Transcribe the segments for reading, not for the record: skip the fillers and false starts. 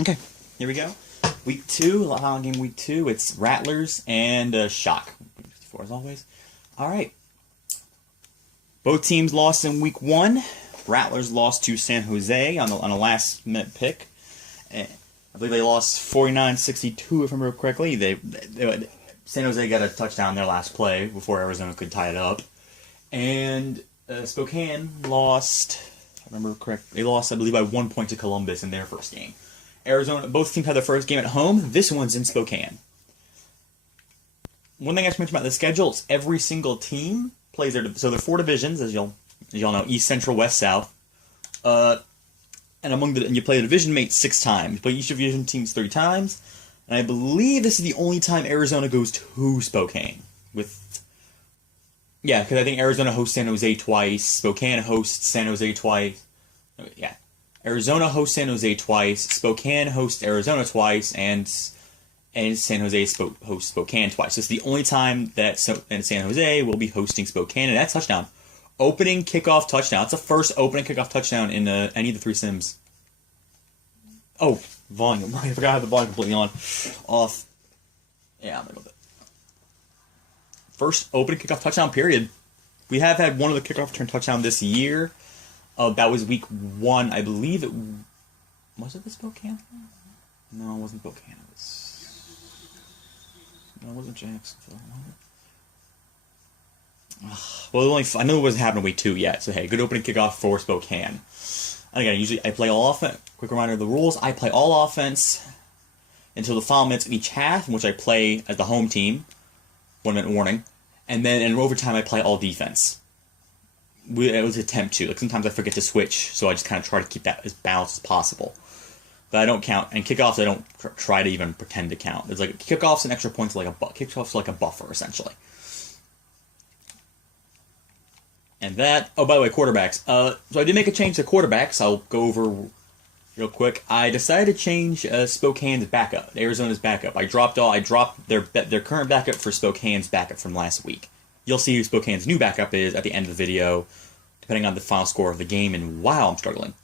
Okay, here we go. Week 2, final game week 2. It's Rattlers and Shock. 54 as always. Alright. Both teams lost in week 1. Rattlers lost to San Jose on a last-minute pick. I believe they lost 49-62, if I remember correctly. San Jose got a touchdown their last play before Arizona could tie it up. And Spokane lost, if I remember correct, they lost, I believe, by 1 point to Columbus in their first game. Both teams had their first game at home. This one's in Spokane. One thing I should mention about the schedule is every single team plays so there are 4 divisions, as y'all know, East, Central, West, South. And you play the division mates 6 times. You play each division teams 3 times. And I believe this is the only time Arizona goes to Spokane. Because I think Arizona hosts San Jose twice. Spokane hosts San Jose twice. Yeah. Arizona hosts San Jose twice. Spokane hosts Arizona twice. And San Jose hosts Spokane twice. So it's the only time that San Jose will be hosting Spokane. And that's touchdown. Opening kickoff touchdown. It's the first opening kickoff touchdown in any of the 3 sims. Oh, volume. I forgot I had the volume completely off. Yeah, I'm gonna go with it. First opening kickoff touchdown, period. We have had one of the kickoff return touchdown this year. That was week 1. I believe it... Was it the Spokane? No, it wasn't Spokane. No, it wasn't Jacksonville. Well, I know it wasn't happening week 2 yet, so hey, good opening kickoff for Spokane. And again, usually I play all offense. Quick reminder of the rules. I play all offense until the final minutes of each half, in which I play as the home team. 1 minute warning. And then in overtime, I play all defense. It was an attempt to. Like, sometimes I forget to switch, so I just kind of try to keep that as balanced as possible. But I don't count. And kickoffs, I don't try to even pretend to count. There's like kickoffs and extra points kickoffs like a buffer, essentially. And that... Oh, by the way, quarterbacks. So I did make a change to quarterbacks. I'll go over real quick. I decided to change Spokane's backup, Arizona's backup. I dropped their current backup for Spokane's backup from last week. You'll see who Spokane's new backup is at the end of the video, depending on the final score of the game. And wow, I'm struggling.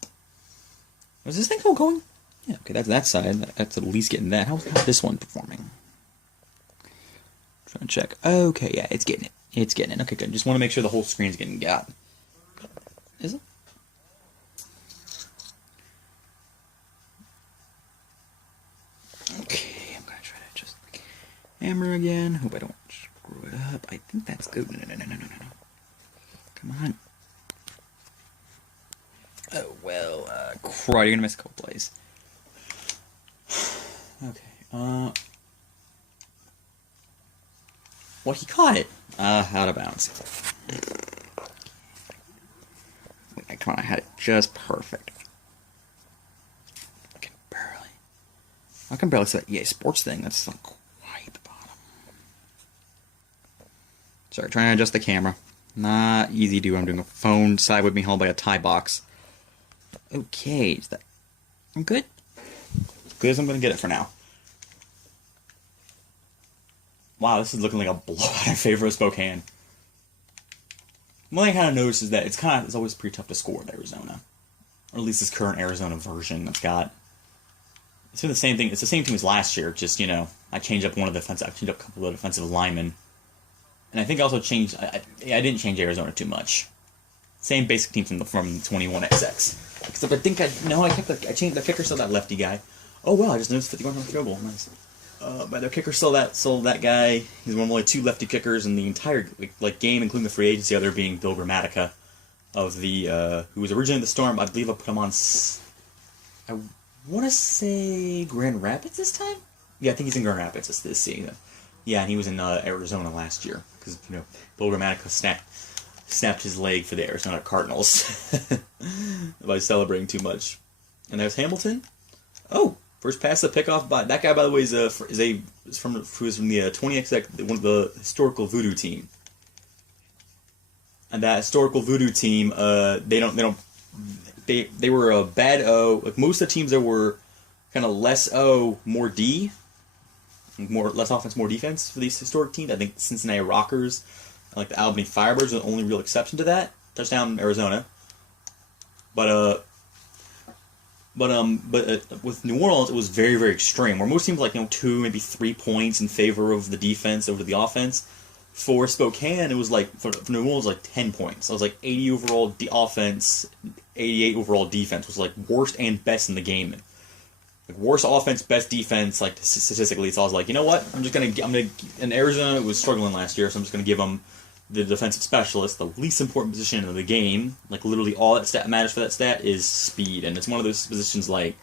Was this thing still going? Yeah, okay, that's that side. That's at least getting that. How's this one performing? Trying to check. Okay, yeah, it's getting it. It's getting it. Okay, good. Just want to make sure the whole screen's getting got. Is it? Okay, I'm going to try to adjust the camera again. Hope I don't screw it up. I think that's good. No. Come on. Oh, well, crud, you're going to miss a couple plays. Okay, well, he caught it. Out of bounds. Wait, come on, I had it just perfect. I can barely see that EA Sports thing. That's not quite the bottom. Sorry, trying to adjust the camera. Not easy to do. I'm doing a phone side with me held by a tie box. Okay, is that... I'm good? Good as I'm going to get it for now. Wow, this is looking like a blowout in favor of Spokane. One thing I kind of noticed is that it's always pretty tough to score with Arizona. Or at least this current Arizona version that's got... It's been the same thing. It's the same team as last year, just, I changed up I changed up a couple of defensive linemen. And I think I also changed... I didn't change Arizona too much. Same basic team from 21xx. Except I think I changed the kicker, still that lefty guy. Oh wow, I just noticed 51 field goal. Nice. But their kicker still that guy. He's one of only 2 lefty kickers in the entire game, including the free agency. Other being Bill Grammatica, of the who was originally the Storm. I believe I put him on. I want to say Grand Rapids this time. Yeah, I think he's in Grand Rapids this season. Yeah, and he was in Arizona last year because Bill Grammatica snapped his leg for the Arizona Cardinals by celebrating too much. And there's Hamilton. Oh. First pass to pick off by that guy. By the way, is from the 20xx, one of the historical voodoo team. And that historical voodoo team, they were a bad O. Like most of the teams that were kind of less O, more D, less offense, more defense for these historic teams. I think Cincinnati Rockers, like the Albany Firebirds, are the only real exception to that. Touchdown Arizona, but But with New Orleans, it was very, very extreme. Where most teams like 2, maybe 3 points in favor of the defense over the offense. For Spokane, it was like for New Orleans, like 10 points. So it was like 80 overall offense, 88 overall defense. Was like worst and best in the game. Like worst offense, best defense. Like statistically, so I was like, you know what? I'm gonna. And Arizona was struggling last year, so I'm just gonna give them the defensive specialist, the least important position in the game. Like literally all that stat matters for that stat is speed, and it's one of those positions like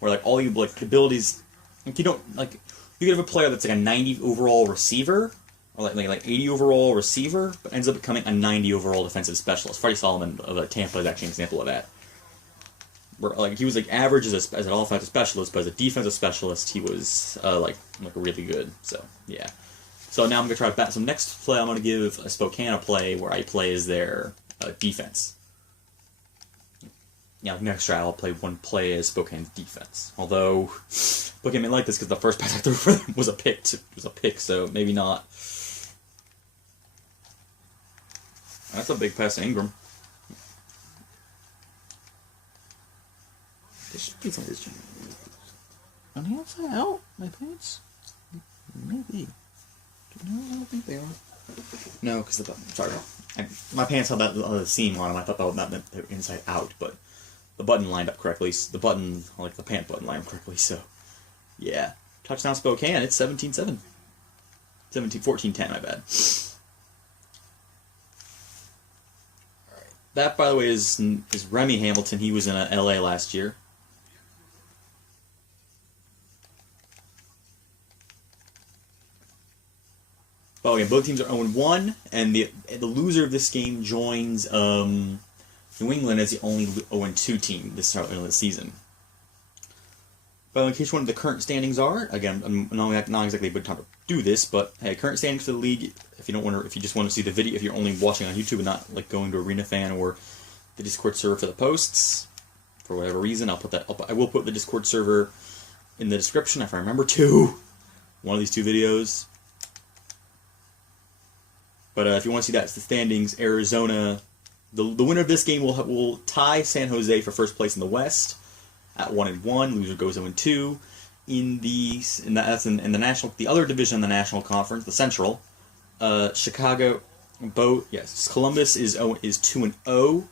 where like all you like abilities. Like you don't like you could have a player that's like a 90 overall receiver. Or like 80 overall receiver, but ends up becoming a 90 overall defensive specialist. Freddie Solomon of Tampa is actually an example of that. Where like he was like average as an offensive specialist, but as a defensive specialist, he was like really good. So yeah. So now I'm gonna try to bat. So next play, I'm gonna give a Spokane a play where I play as their defense. Yeah, next try I'll play one play as Spokane's defense. Although Spokane may like this because the first pass I threw for them was a pick. So maybe not. That's a big pass to Ingram. There should be some of this. On the outside out, my pants? Maybe. No, I don't think they are. No, because the button. Sorry. My pants had that seam on them. I thought that meant they were inside out, but the button lined up correctly. The button, like the pant button, lined up correctly, so yeah. Touchdown Spokane, it's 17-7. 14-10, my bad. That, by the way, is Remy Hamilton. He was in LA last year. Oh, yeah, both teams are 0-1, and the loser of this game joins New England as the only 0-2 team this start of the season. But in case you wonder what the current standings are, again, I'm not exactly a good time to do this, but hey, current standings for the league. If you just want to see the video, if you're only watching on YouTube and not like going to Arena Fan or the Discord server for the posts, for whatever reason, I'll put that up. I will put the Discord server in the description if I remember to. One of these two videos. But if you want to see that, it's the standings. Arizona, the winner of this game will tie San Jose for first place in the West at 1-1. Loser goes 0-2. That's in the national, the other division in the National Conference, the Central. Chicago, Columbus is 2-0,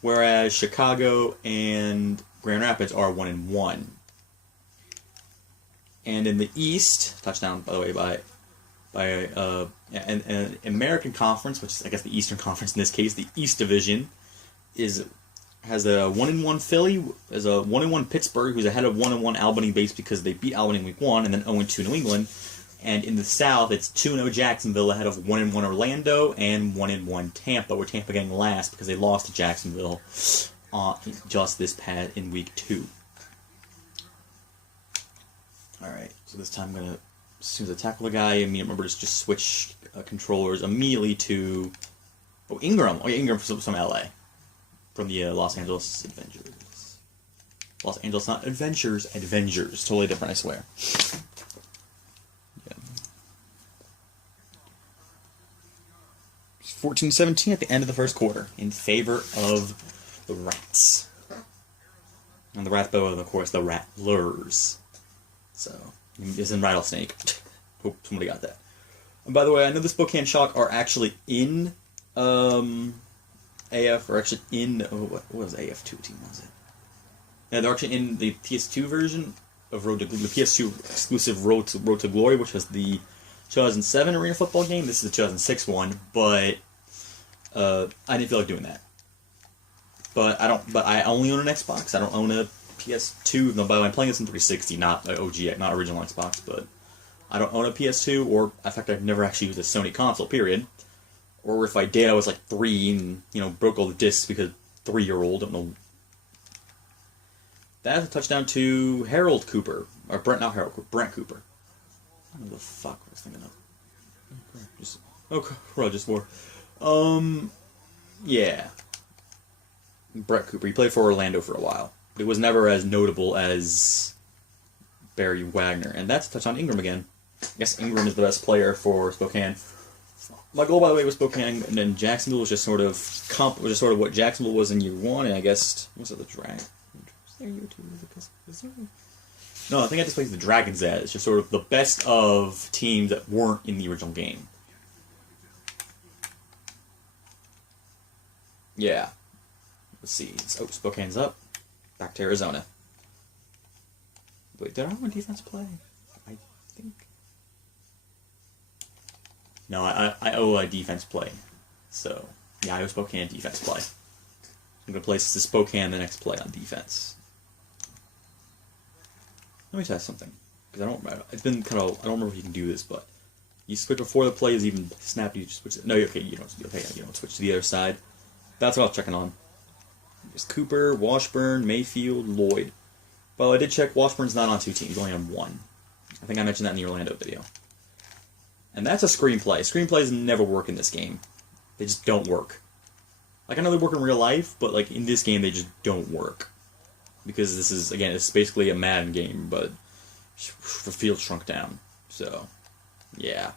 whereas Chicago and Grand Rapids are 1-1. And in the East, touchdown by the way by an American Conference, which is I guess the Eastern Conference in this case, the East Division has a 1-1 Philly, has a 1-1 Pittsburgh, who's ahead of 1-1 Albany based because they beat Albany in Week 1, and then 0-2 New England. And in the South, it's 2-0 Jacksonville ahead of 1-1 Orlando and 1-1 Tampa, where Tampa getting last because they lost to Jacksonville just this past in Week 2. Alright, so this time I'm going to, as soon as I tackle the guy, remember to just switch controllers immediately to Ingram. Oh yeah, Ingram from LA. From the Los Angeles Adventures. Los Angeles, not Adventures, Avengers. Totally different, I swear. Yeah. 14-17 at the end of the first quarter in favor of the Rats. And the Rat Bow, of course, the Rattlers. So, it's in Rattlesnake. Hope somebody got that. And by the way, I know the Spokane Shock are actually in AF, or actually in, what was AF2 team, was it? Yeah, they're actually in the PS2 version of the PS2 exclusive Road to Glory, which was the 2007 Arena Football game. This is the 2006 one, but I didn't feel like doing that. But I only own an Xbox. I don't own a PS2. No, by the way, I'm playing this in 360, not OG, not original Xbox, but I don't own a PS2, or in fact, I've never actually used a Sony console, period. Or if I did, I was like 3 and, broke all the discs because 3-year-old, don't know. That's a touchdown to Brent Cooper. Brent Cooper. I don't know the fuck I was thinking of. Just war. Yeah. Brent Cooper. He played for Orlando for a while. But it was never as notable as Barry Wagner. And that's a touchdown to Ingram again. I guess Ingram is the best player for Spokane. My goal, by the way, was Spokane, and then Jacksonville was just sort of what Jacksonville was in year 1, and I guess, was it the Dragons? There you too. No, I think I just played the Dragons at. It's just sort of the best of teams that weren't in the original game. Yeah. Let's see. Oh, Spokane's up. Back to Arizona. Wait, did I run defense play? I think. No, I owe a defense play. So, yeah, I owe Spokane defense play. I'm going to place the Spokane the next play on defense. Let me test something. Because I don't remember. It's been kind of. I don't remember if you can do this, but you switch before the play is even snapped. You just switch. No, okay, you don't. Okay, you don't switch to the other side. That's what I was checking on. There's Cooper, Washburn, Mayfield, Lloyd. Well, I did check. Washburn's not on 2 teams. He's only on 1. I think I mentioned that in the Orlando video. And that's a screenplay. Screenplays never work in this game. They just don't work. Like, I know they work in real life, but, like, in this game, they just don't work. Because this is, again, it's basically a Madden game, but the field shrunk down. So, yeah.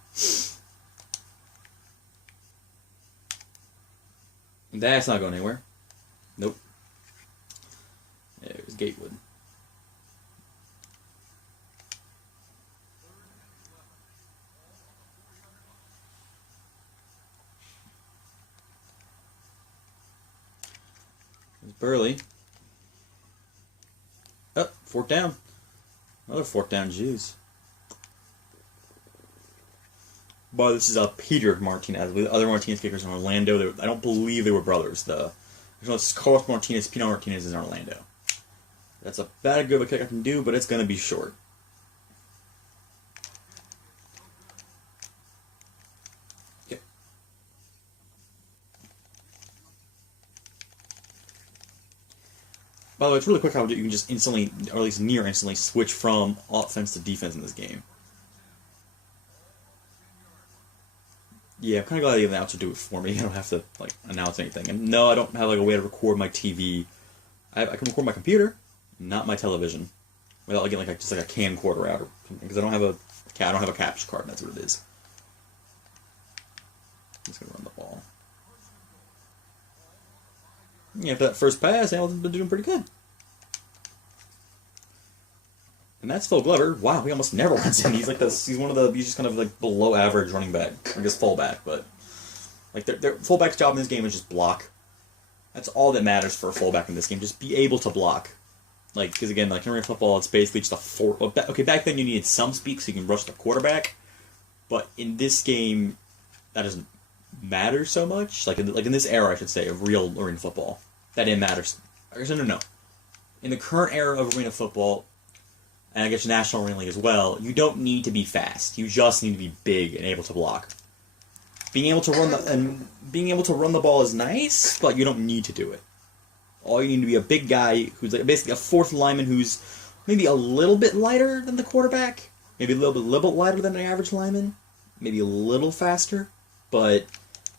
That's not going anywhere. Nope. There's Gatewood. There's Burley. Oh, 4th down. Another 4th down, jeez. But this is Peter Martinez. The other Martinez kickers in Orlando. I don't believe they were brothers. There's Carlos Martinez, Pino Martinez is in Orlando. That's about good of a kick I can do, but it's going to be short. Okay. By the way, it's really quick how you can just instantly, or at least near instantly, switch from offense to defense in this game. Yeah, I'm kind of glad the announcer do it for me. I don't have to, like, announce anything. And no, I don't have, like, a way to record my TV. I can record my computer, not my television, without getting, like, just like a camcorder out or something. Because I don't have a capture card, and that's what it is. I'm just gonna run the ball. Yeah, after that first pass, Hamilton's been doing pretty good. And that's Phil Glover. Wow, he almost never runs in. He's like this. He's just kind of like below average running back. I guess fullback, but like their fullback's job in this game is just block. That's all that matters for a fullback in this game. Just be able to block. Like, because again, like in real football, it's basically just a four. Okay, back then you needed some speed so you can rush the quarterback, but in this game, that doesn't matter so much. Like in this era, I should say, of real arena football, that didn't matter. No. In the current era of arena football, and I guess National Arena League as well, you don't need to be fast. You just need to be big and able to block. Being able to run the ball is nice, but you don't need to do it. All you need to be a big guy who's like basically a fourth lineman who's maybe a little bit lighter than the quarterback, maybe a little bit lighter than the average lineman, maybe a little faster, but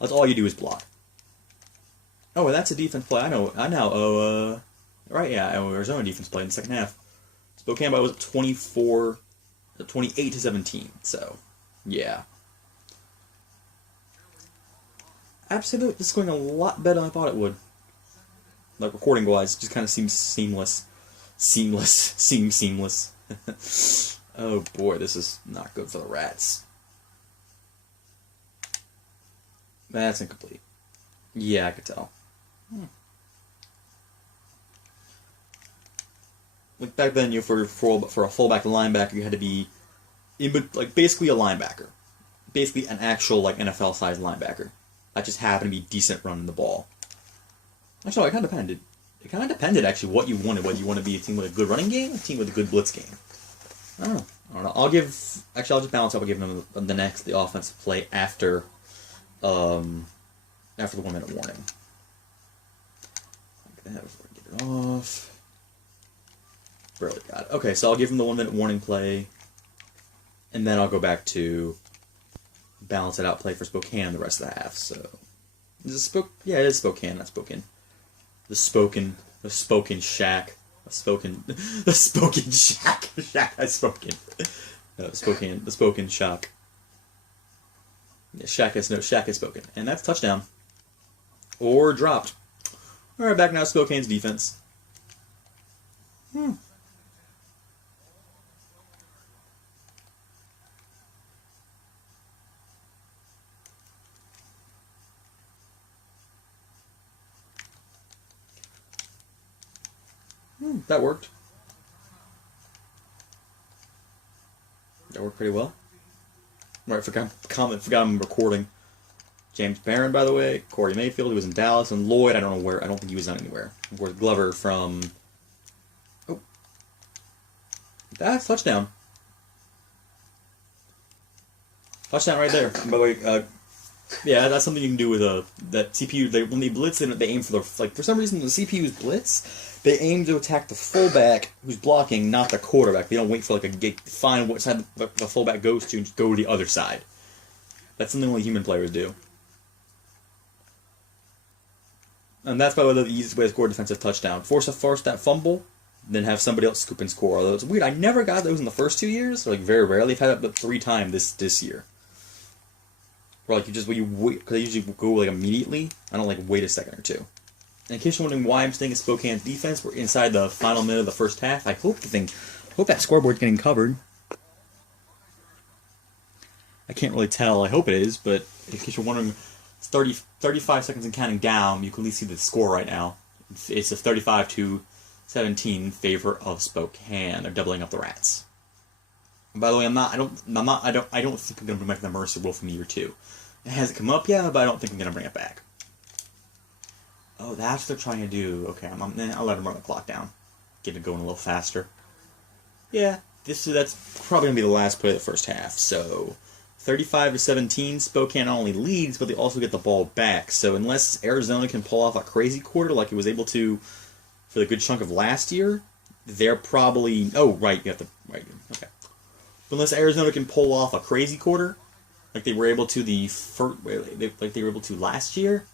that's all you do is block. Oh, and that's a defense play. I now owe I owe Arizona defense play in the second half. Spokane was 28 to 17. So, yeah. Absolutely, this is going a lot better than I thought it would. Like, recording-wise, it just kind of seems seamless. Seems. Oh boy, this is not good for the Rats. That's incomplete. Yeah, I could tell. Like back then, for a fullback and linebacker, you had to be basically a linebacker, basically an actual NFL-sized linebacker. That just happened to be decent running the ball. Actually, it kind of depended. It kind of depended actually what you wanted. Whether you want to be a team with a good running game, or a team with a good blitz game. I don't know. I'll just balance out by giving them the offensive play after the 1 minute warning. Like that before I get it off. Barely got it. Okay, so I'll give him the 1 minute warning play, and then I'll go back to balance it out play for Spokane the rest of the half. So, is it yeah, it is Spokane. Not Spokane. The Spokane Shack. The Spokane Shack. Shack has Spokane. No, the Spokane Shock. Yeah, Shack is Spokane, and that's touchdown or dropped. All right, back now to Spokane's defense. That worked. That worked pretty well. Right, forgot I'm recording. James Barron, by the way. Corey Mayfield, who was in Dallas. And Lloyd, I don't know where. I don't think he was anywhere. Of course, Glover from... Oh. That's touchdown. Touchdown right there. And by the way, yeah, that's something you can do with that CPU. When they blitz, they aim for the... Like, for some reason, the CPU's blitz, they aim to attack the fullback who's blocking, not the quarterback. They don't wait for, like, find what side the fullback goes to and just go to the other side. That's something only human players do. And that's probably the easiest way to score a defensive touchdown. Force that fumble, then have somebody else scoop and score. Although it's weird, I never got those in the first 2 years. Like, very rarely. I've had it but 3 times this year. Where, like, you wait, because I usually go, like, immediately. I don't, like, wait a second or two. And in case you're wondering why I'm staying at Spokane's defense, we're inside the final minute of the first half. I hope that scoreboard's getting covered. I can't really tell. I hope it is, but in case you're wondering, it's 35 seconds and counting down. You can at least see the score right now. It's a 35-17 in favor of Spokane. They're doubling up the Rats. And by the way, I don't think I'm gonna bring back the Mercer Wolf from year 2. It hasn't come up yet, but I don't think I'm gonna bring it back. Oh, that's what they're trying to do. Okay, I'll let them run the clock down. Get it going a little faster. Yeah, that's probably gonna be the last play of the first half. So 35-17, Spokane not only leads, but they also get the ball back. So unless Arizona can pull off a crazy quarter like it was able to for the good chunk of last year, they're probably... Oh, right, you have to... Right, okay. But unless Arizona can pull off a crazy quarter, like they were able to they were able to last year,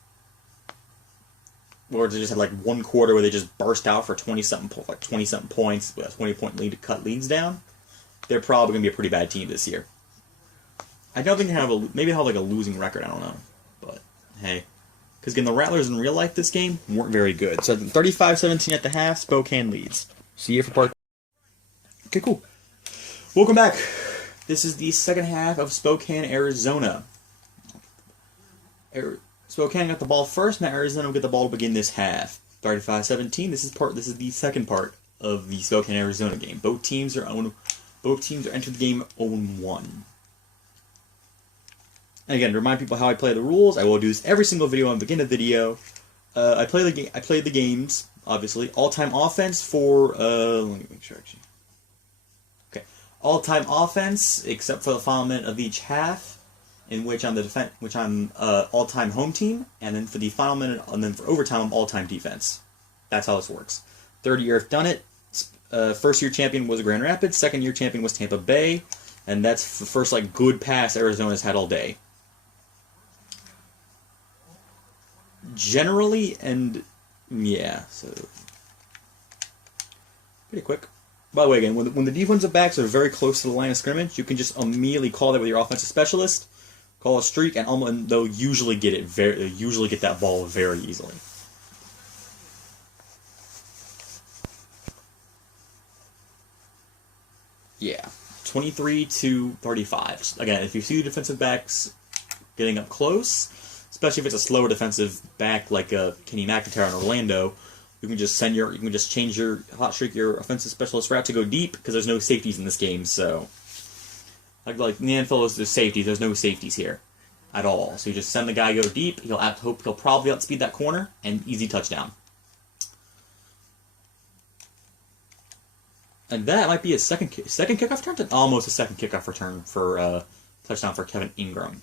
or they just had like one quarter where they just burst out for 20-something points with a 20-point lead to cut leads down, they're probably going to be a pretty bad team this year. I don't think they have maybe have like a losing record, I don't know. But, hey. Because again, the Rattlers in real life this game weren't very good. So 35-17 at the half, Spokane leads. See you for part... Okay, cool. Welcome back. This is the second half of Spokane, Arizona. Spokane got the ball first, now Arizona will get the ball to begin this half. 35-17, this is the second part of the Spokane, Arizona game. Both teams are entered the game 0-1. And again, to remind people how I play the rules, I will do this every single video on the beginning of the video. I played the games, obviously. All-time offense for let me make sure actually. Okay. All-time offense, except for the final minute of each half, in which I'm all-time home team, and then for the final minute, and then for overtime, I'm all-time defense. That's how this works. Third year I've done it. First year champion was Grand Rapids. Second year champion was Tampa Bay, and that's the first like good pass Arizona's had all day. Generally, and yeah, so pretty quick. By the way, again, when the defensive backs are very close to the line of scrimmage, you can just immediately call that with your offensive specialist, call a streak, and they'll usually get that ball very easily. Yeah, 23-35. Again, if you see the defensive backs getting up close, especially if it's a slower defensive back like Kenny McIntyre in Orlando, you can just change your hot streak, your offensive specialist route to go deep, because there's no safeties in this game. So, like in the NFL, there's safeties. There's no safeties here at all. So you just send the guy go deep. He'll probably outspeed that corner, and easy touchdown. And that might be a second kickoff return, almost a second kickoff return for touchdown for Kevin Ingram.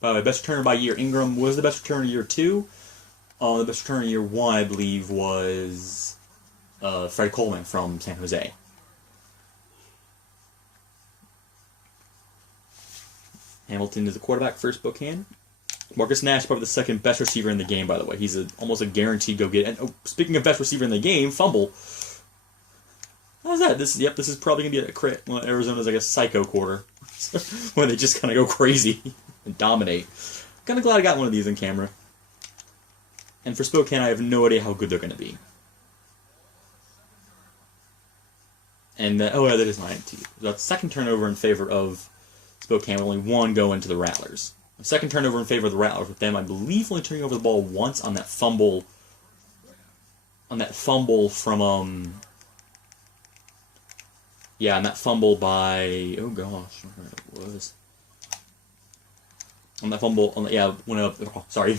By the way, best returner by year. Ingram was the best returner year 2. The best returner year 1, I believe, was Fred Coleman from San Jose. Hamilton is the quarterback for Spokane. Marcus Nash, probably the second best receiver in the game, by the way. He's almost a guaranteed go-get. And speaking of best receiver in the game, fumble. How's that? This is probably going to be a crit. Well, Arizona's like a psycho quarter. When they just kind of go crazy and dominate. Kind of glad I got one of these in camera. And for Spokane, I have no idea how good they're going to be. And oh yeah, that is my INT. That's second turnover in favor of Spokane, with only one going to the Rattlers. The second turnover in favor of the Rattlers, with them, I believe, only turning over the ball once on that fumble. On that fumble from yeah, and that fumble by oh gosh, what was on that fumble on the, yeah when sorry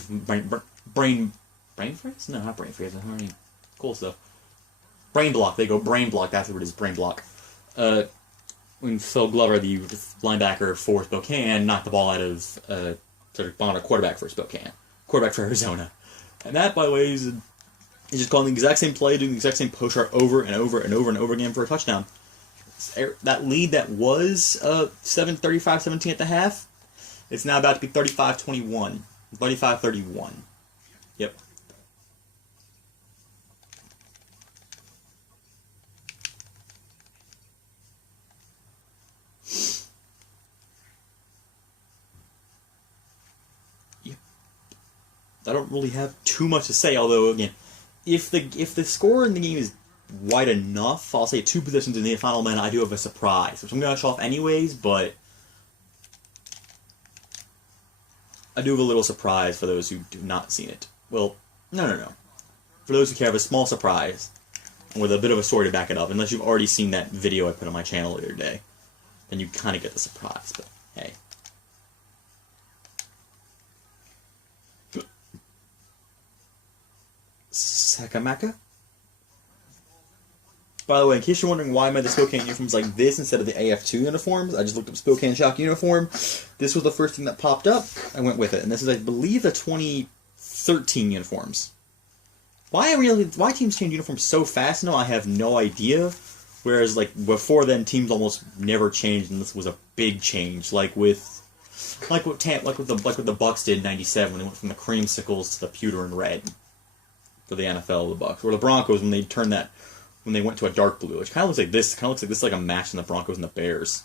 brain freeze? No, not brain freeze. I mean, cool stuff. Brain block. They go brain block. That's what it is. Brain block. When Phil Glover, the linebacker for Spokane, knocked the ball out of sort of on a quarterback for Spokane, quarterback for Arizona, and that, by the way, is just calling the exact same play, doing the exact same post route over and over and over and over again for a touchdown. That lead that was 35-17 at the half, it's now about to be 35-21, 35-31. Yep. I don't really have too much to say, although, again, if the score in the game is wide enough, I'll say 2 positions in the final minute, I do have a surprise, which I'm going to show off anyways, but I do have a little surprise for those who do not seen it. Well, no. For those who care, I have a small surprise, with a bit of a story to back it up, unless you've already seen that video I put on my channel the other day, then you kind of get the surprise, but hey. Sakamaka? By the way, in case you're wondering why I made the Spokane uniforms like this instead of the AF2 uniforms, I just looked up Spokane Shock uniform. This was the first thing that popped up. I went with it. And this is, I believe, the 2013 uniforms. Why teams change uniforms so fast now, I have no idea. Whereas, like, before then, teams almost never changed, and this was a big change. Like what the Bucks did in '97 when they went from the creamsicles to the pewter and red for the NFL, the Bucks, or the Broncos when they turned that. When they went to a dark blue, which kind of looks like this. Kind of looks like this, like a match in the Broncos and the Bears.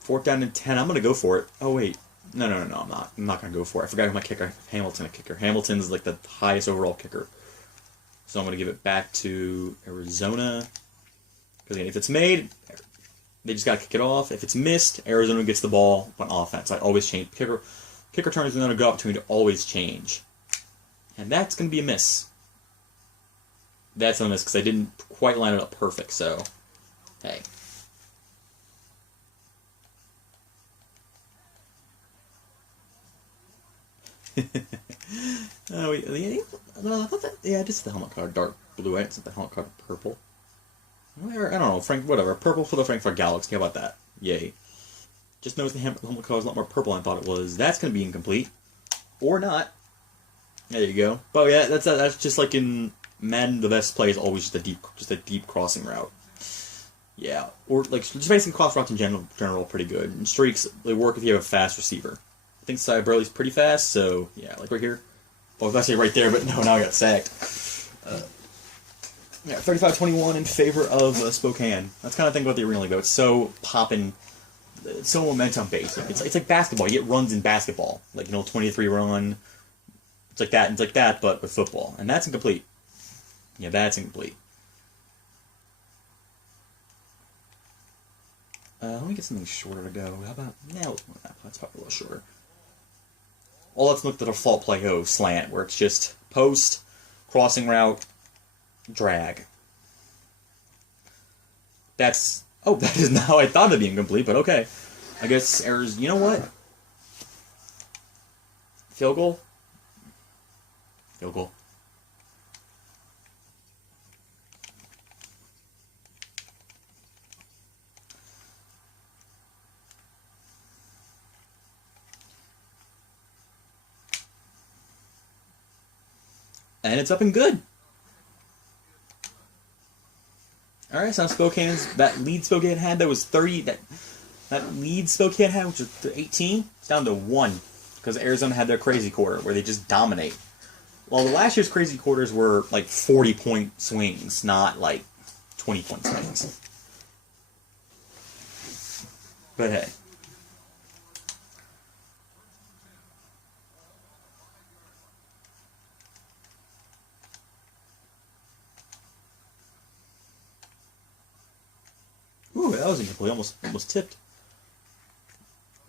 Fourth down and 10. I'm gonna go for it. Oh wait, no, I'm not. I'm not gonna go for it. I forgot my kicker. Hamilton, a kicker. Hamilton's like the highest overall kicker. So I'm gonna give it back to Arizona. Because if it's made, they just gotta kick it off. If it's missed, Arizona gets the ball on offense. I always change kicker. Kick return is another good opportunity to always change. And that's going to be a miss. That's a miss because I didn't quite line it up perfect, so hey. Oh, yeah, just the helmet color, dark blue. It's not the helmet color purple. I don't know, whatever. Purple for the Frankfurt Galaxy. How about that? Yay. Just noticed the helmet color is a lot more purple than I thought it was. That's going to be incomplete. Or not. There you go. But yeah, that's just like in Madden, the best play is always just a deep crossing route. Yeah. Or like just basically cross routes in general pretty good. And streaks, they work if you have a fast receiver. I think Cy Burley's pretty fast, so yeah, like right here. Well, I was actually right there, but no, now I got sacked. Yeah, 35-21 in favor of Spokane. That's kind of thing about the arena, though. It's so poppin'. It's so momentum based. It's like basketball. You get runs in basketball, like 23 run. It's like that. It's like that, but with football, and that's incomplete. Yeah, that's incomplete. Let me get something shorter to go. How about now? That's probably a little shorter. Well, let's look at the default play of slant, where it's just post, crossing route, drag. That is not how I thought it'd be incomplete, but okay. I guess errors. You know what? Field goal. Field goal. And it's up and good. Alright, so that lead Spokane had, that was 30, that lead Spokane had, which was 18, it's down to 1. Because Arizona had their crazy quarter, where they just dominate. Well, the last year's crazy quarters were like 40-point swings, not like 20-point swings. But hey. that was incomplete. Almost tipped.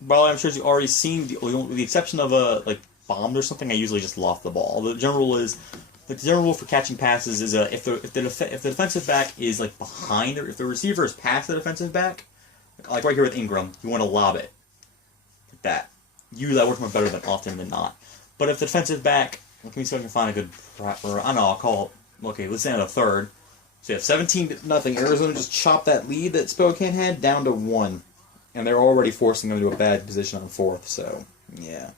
Probably, I'm sure you've already seen, with the exception of like bombed or something, I usually just loft the ball. The general rule for catching passes is if the defensive back is like behind, or if the receiver is past the defensive back, like right here with Ingram, you want to lob it like that. Usually that works more better than often than not. But if the defensive back, let me see if I can find a good, or I don't know, I'll call it, okay, let's say on a third. So you have 17-0. Arizona just chopped that lead that Spokane had down to 1. And they're already forcing them to a bad position on fourth, so, yeah.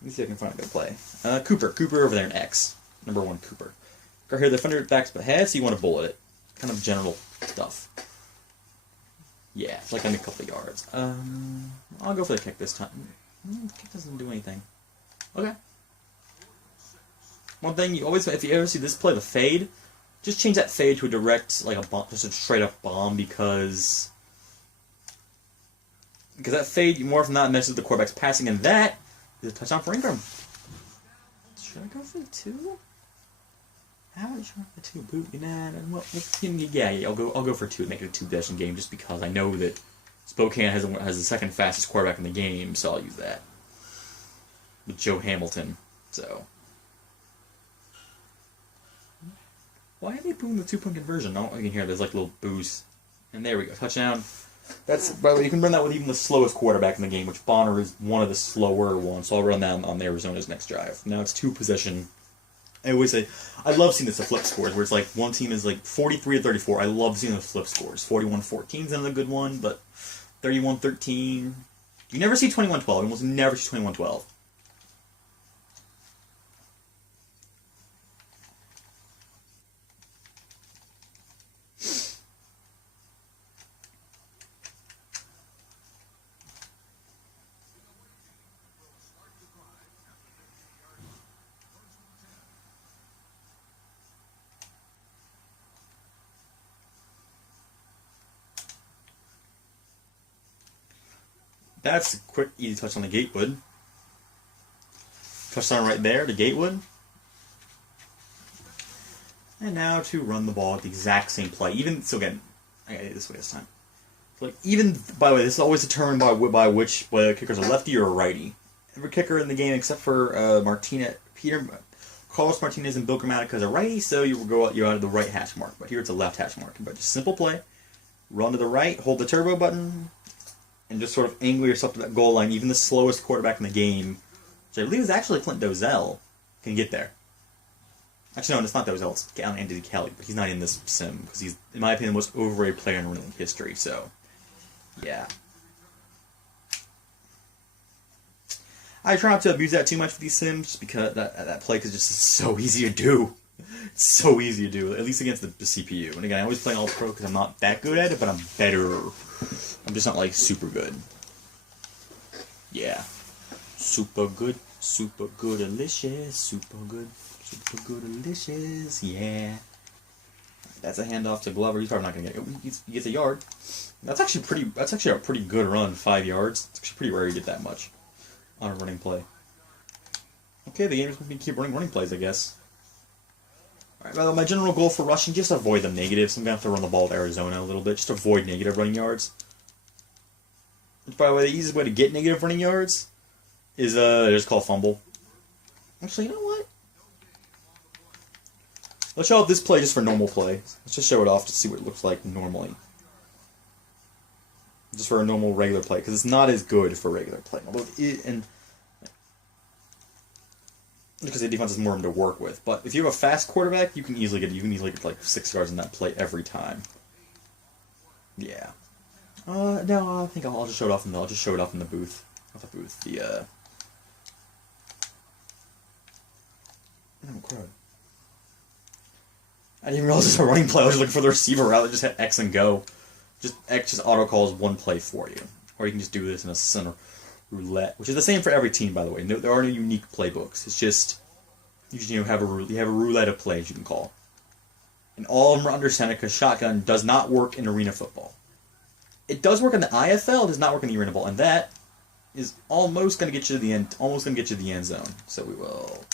Let me see if I can find a good play. Cooper over there in X. Number 1, Cooper. Right here, the defender backs ahead, so you want to bullet it. Kind of general stuff. Yeah, it's like on a couple of yards. I'll go for the kick this time. The kick doesn't do anything. Okay. One thing you always, if you ever see this play, the fade, just change that fade to a direct, like a bomb, just a straight up bomb, because that fade, more often than not, messes with the quarterback's passing, and that is a touchdown for Ingram. Should I go for the 2? How would you go for the 2? Boot, yeah, I'll go for 2 and make it a 2-possession game, just because I know that Spokane has the second fastest quarterback in the game, so I'll use that with Joe Hamilton. So. Why are they booing the 2-point conversion? Oh, you can hear there's like little boos. And there we go. Touchdown. That's, by the way, you can run that with even the slowest quarterback in the game, which Bonner is one of the slower ones, so I'll run that on Arizona's next drive. Now it's 2-possession. I always say, I love seeing this flip scores, where it's like one team is like 43-34. I love seeing the flip scores. 41-14 is another good one, but 31-13. You never see 21-12. You almost never see 21-12. That's a quick, easy touch on the Gatewood. Touchdown right there to Gatewood. And now to run the ball at the exact same play. Even, so again, I gotta get this way this time. So like, even, by the way, this is always determined by whether the kicker's a lefty or a righty. Every kicker in the game except for Carlos Martinez and Bill Gramatica is a righty, so you're out of the right hash mark. But here it's a left hash mark. But just simple play. Run to the right, hold the turbo button, and just sort of angle yourself to that goal line. Even the slowest quarterback in the game, which I believe is actually Clint Dozell, can get there. Actually, no, it's not Dozell, it's Andy Kelly, but he's not in this sim, because he's, in my opinion, the most overrated player in running history, so, yeah. I try not to abuse that too much with these sims, just because that play is just so easy to do. It's so easy to do, at least against the CPU. And again, I always play All-Pro because I'm not that good at it, but I'm better. I'm just not, like, super good. Yeah. Super good, delicious, delicious, yeah. That's a handoff to Glover. He's probably not going to get it. He gets a yard. That's actually a pretty good run, 5 yards. It's actually pretty rare you get that much on a running play. Okay, the game is going to keep running plays, I guess. Alright, well, my general goal for rushing, just avoid the negatives. I'm going to have to run the ball with Arizona a little bit. Just avoid negative running yards. Which, by the way, the easiest way to get negative running yards is just call fumble. Actually, you know what? Let's show off this play just for normal play. Let's just show it off to see what it looks like normally. Just for a normal regular play, because it's not as good for regular play. Although because the defense is more to work with. But if you have a fast quarterback, you can easily get like 6 yards in that play every time. Yeah. No, I think I'll just show it off in the booth. Not the booth. Oh crud. I didn't realize it was a running play. I was just looking for the receiver route that just hit X and go. X just auto calls one play for you. Or you can just do this in a center roulette, which is the same for every team, by the way. No, there are no unique playbooks. It's just you have a roulette of plays you can call. And all of them are under center because shotgun does not work in arena football. It does work in the IFL, it does not work in the arena ball, and that is almost going to get you to the end. Almost going to get you to the end zone. So we will.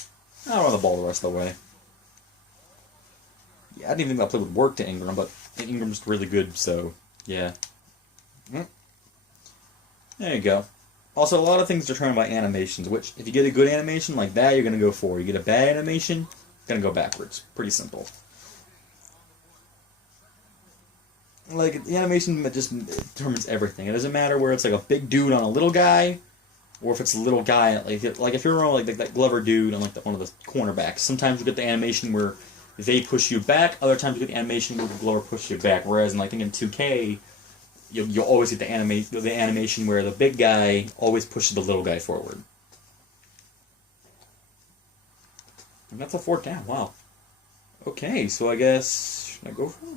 I'll run the ball the rest of the way. Yeah, I didn't even think I played with work to Ingram, but Ingram's really good, so yeah. There you go. Also, a lot of things determined by animations, which, if you get a good animation like that, you're going to go forward. You get a bad animation, it's going to go backwards. Pretty simple. Like, the animation just determines everything. It doesn't matter where it's like a big dude on a little guy, or if it's a little guy, like if you're on like that Glover dude on like one of the cornerbacks. Sometimes you get the animation where they push you back, other times you get the animation where the Glover pushes you back. Whereas in like in 2K, you'll always get the animation where the big guy always pushes the little guy forward. And that's a 4th down. Wow. Okay, so I guess should I go for it?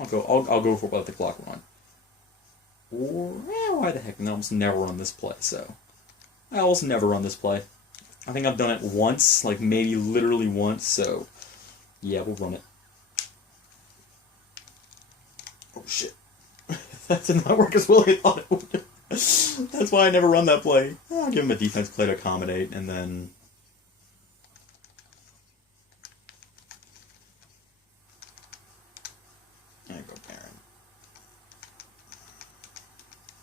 I'll go for it without the clock run. Or why the heck? I almost never run this play. So I almost never run this play. I think I've done it once, like maybe literally once. So yeah, we'll run it. Oh shit. That did not work as well as I thought it would. That's why I never run that play. I'll give him a defense play to accommodate, and then... There you go, Baron.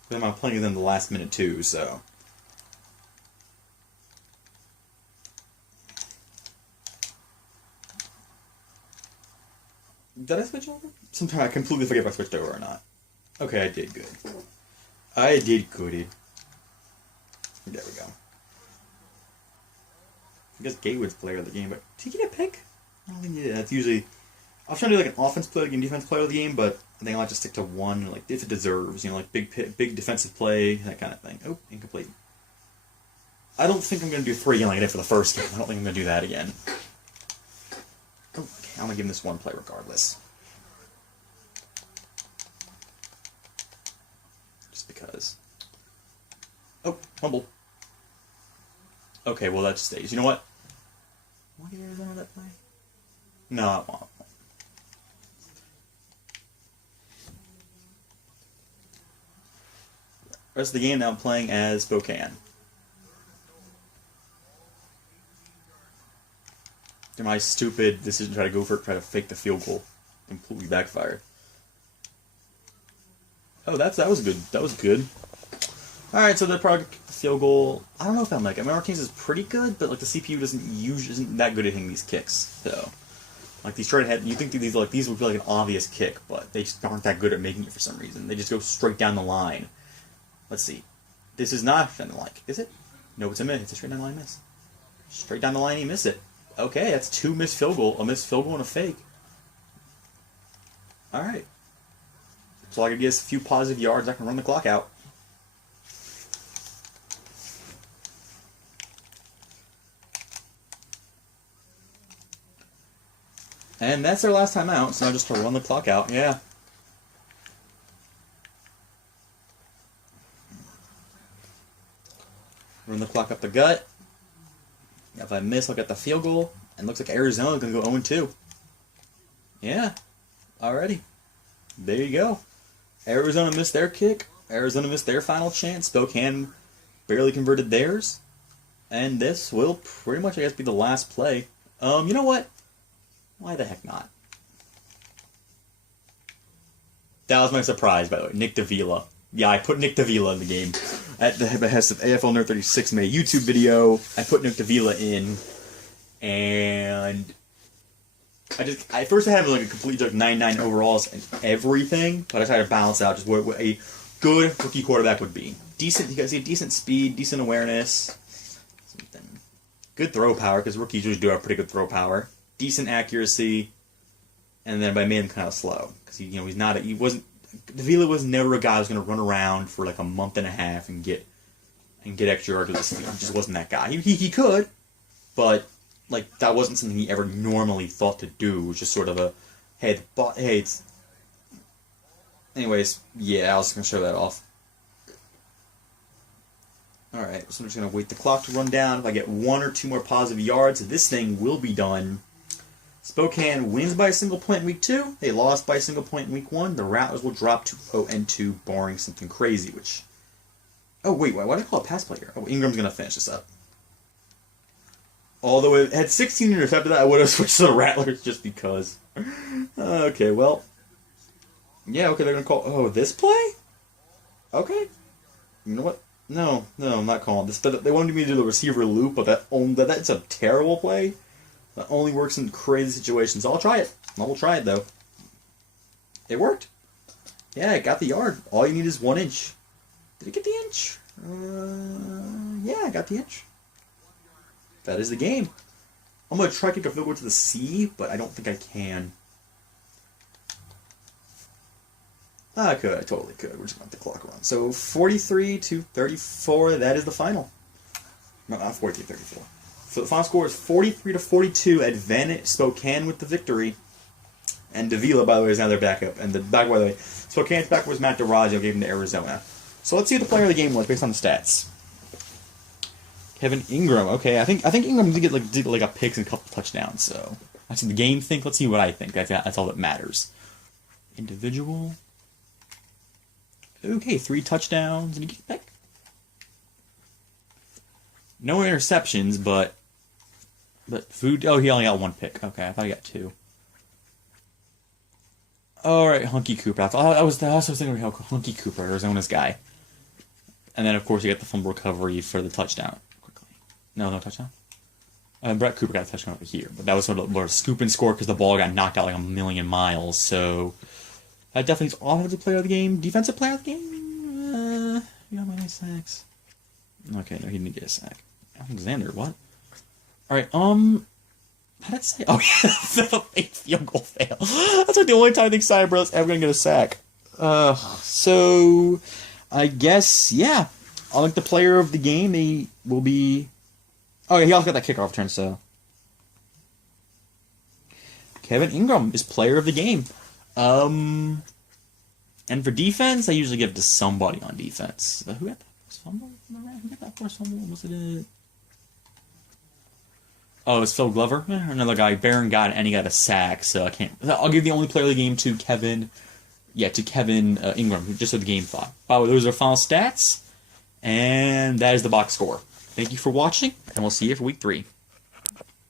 Then I'm playing them the last minute too, so... Did I switch over? Sometimes I completely forget if I switched over or not. Okay, I did good. I did good. There we go. I guess Gatewood's player of the game, but did he get a pick? I don't think he did. That's usually... I was trying to do like an offense player and defense player of the game, but I think I might just stick to one, like if it deserves, like big defensive play, that kind of thing. Oh, incomplete. I don't think I'm going to do 3 again like I did for the first game. I don't think I'm going to do that again. Oh, okay, I'm going to give him this one play regardless. Just because. Oh, fumble. Okay, well that stays. You know what? Want to get Arizona that play? No, I won't. Rest of the game now I'm playing as Spokane. My stupid decision to try to go for it, try to fake the field goal. Completely backfired. Oh, that was good. That was good. Alright, so the product field goal, I don't know if I'm like it. Martinez is pretty good, but like the CPU isn't that good at hitting these kicks. So like these straight ahead, you think these would be like an obvious kick, but they just aren't that good at making it for some reason. They just go straight down the line. Let's see. This is not like, is it? No, it's a miss. It's a straight down the line miss. Straight down the line, he missed it. Okay, that's 2 missed field goal, a missed field goal and a fake. Alright. So I can get a few positive yards, I can run the clock out. And that's their last time out, so now just to run the clock out, yeah. Run the clock up the gut. If I miss, I'll get the field goal. And looks like Arizona's going to go 0-2. Yeah. Alrighty. There you go. Arizona missed their kick. Arizona missed their final chance. Spokane barely converted theirs. And this will pretty much, I guess, be the last play. You know what? Why the heck not? That was my surprise, by the way. Nick Davila. Yeah, I put Nick Davila in the game. At the behest of AFL22xx made a YouTube video. I put Nick Davila in, and I first had like a complete like 99 overalls and everything, but I tried to balance out just what a good rookie quarterback would be. Decent, you guys see decent speed, decent awareness, something. Good throw power because rookies usually do have pretty good throw power. Decent accuracy, and then I made him kind of slow because he wasn't. Davila was never a guy who was going to run around for like a month and a half and get extra yards with his feet. He just wasn't that guy. He could, but like that wasn't something he ever normally thought to do. It was just sort of a it's. Anyways, yeah, I was going to show that off. All right, so I'm just going to wait the clock to run down. If I get 1 or 2 more positive yards, this thing will be done. Spokane wins by a single point in week 2. They lost by a single point in week 1. The Rattlers will drop to 0-2, barring something crazy, which... Oh, wait, why did I call it pass play here? Oh, Ingram's going to finish this up. Although it had 16 intercepted, I would have switched to the Rattlers just because. Okay, well. Yeah, okay, they're going to call... Oh, this play? Okay. You know what? No, I'm not calling this. But they wanted me to do the receiver loop, but that's a terrible play. That only works in crazy situations. I'll try it. I will try it, though. It worked. Yeah, it got the yard. All you need is 1 inch. Did it get the inch? Yeah, I got the inch. That is the game. I'm going to try to kick a field goal to the C, but I don't think I can. I could. I totally could. We're just going to let the clock run. So 43-34, that is the final. No, not 43-34. So the final score is 43-42. Advantage Spokane with the victory. And Davila, by the way, is now their backup. And the back, by the way, Spokane's backup was Matt DeRazio, gave him to Arizona. So let's see what the player of the game was based on the stats. Kevin Ingram. Okay, I think Ingram did like a picks and a couple touchdowns. So that's the game think. Let's see what I think. That's all that matters. Individual. Okay, 3 touchdowns. Did he get a pick? No interceptions, but food. Oh, he only got 1 pick. Okay, I thought he got 2. All right, Hunky Cooper. I was thinking of Hunky Cooper, Arizona's guy. And then, of course, you got the fumble recovery for the touchdown. Quickly. No touchdown. Brett Cooper got a touchdown over here, but that was sort of more scoop and score because the ball got knocked out like a million miles. So that definitely is offensive player of the game. Defensive player of the game. You got my nice sacks. Okay, no, he didn't get a sack. Alexander, what? All right, how did it say? Oh, yeah, fake field goal fail. That's like the only time I think Cyber's ever gonna get a sack. So I guess, yeah. I'll like the player of the game. They will be... Oh, yeah, he also got that kickoff return, so... Kevin Ingram is player of the game. And for defense, I usually give it to somebody on defense. Who got that first fumble? Who got that first fumble? Was it Oh, it's Phil Glover? Another guy. Barron got it, and he got a sack, so I can't... I'll give the only player of the game to Kevin... Yeah, to Kevin Ingram, just so the game thought. By the way, those are final stats, and that is the box score. Thank you for watching, and we'll see you for week 3.